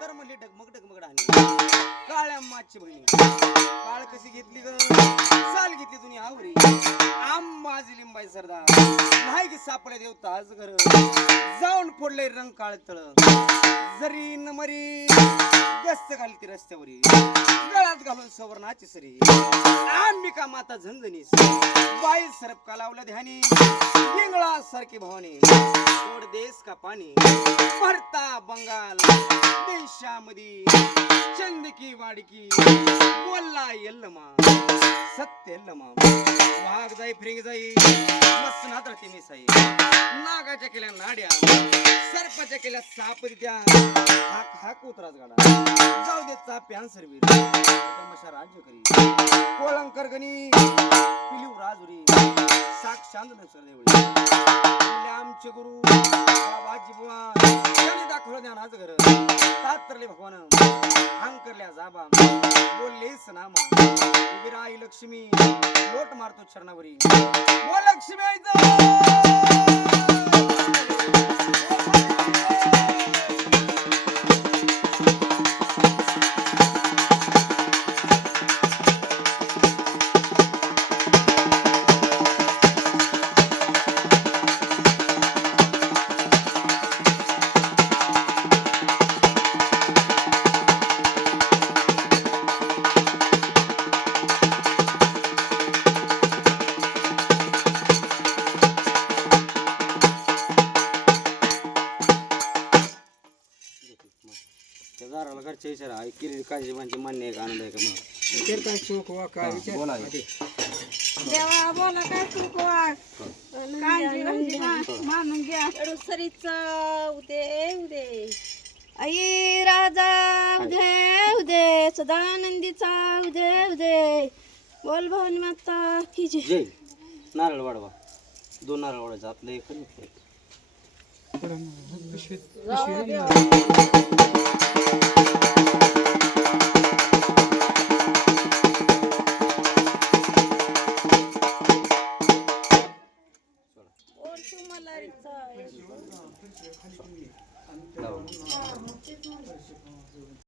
तर डगमग डगमग राणी काळ्या माची बहिणी. काळ कशी घेतली ग? साल घेतली तुम्ही आवरी. माझी सरदार नाही की सापडे देवता आज घर जाऊन फोडले रंग काळ तळ. जरी न मरी गस्त घालती ती रस्त्यावरी. गळात घालून सवर्णाची सरी. आम्ही का माता झंझणीस? सर्प का लावलं ध्यानी? इंगळा सारखी भवानी गोड देश का पाणी भरता बंगाल देशामध्ये चंदकी वाडकी बोलला यल्लमा सत्य यल्लमा. वाघ जाई फ्रिंग जाई मस्त नात्रती मिसाई नागाच्या केल्या नाड्या सर्पाच्या केल्या साप द्या हाक हाक उतराच गाडा. जाऊ दे चाप्यान सर्वी तमाशा राज्य करी. कोळंकर गणी पिलीव राजुरी साक्षांत नसर देवळी. आमचे गुरु बाबाजी बुवा त्यांनी दाखवलं ज्ञानाचं घर. तात्रले भगवान अंकरल्या जाबा बोलले सनामा उभी राई लक्ष्मी लोट मारतो चरणावरी. ओ लक्ष्मी आईचं! दाराला घरच्या विचारा आई किरी काळजी म्हणजे मान्य आहे का? आनंद आहे का? मग बोला आई. देवा बोला काय तू काळजी घालजी मा- मानून घ्या. सरीच उदे उदे. आई राजा उदे उदे. सदानंदीचा उदे उदे. बोल भवानी माता की जय. जय. नारळ वाढवा. दोन नारळ वाढवायचं आतलं एक आणि. 나오고.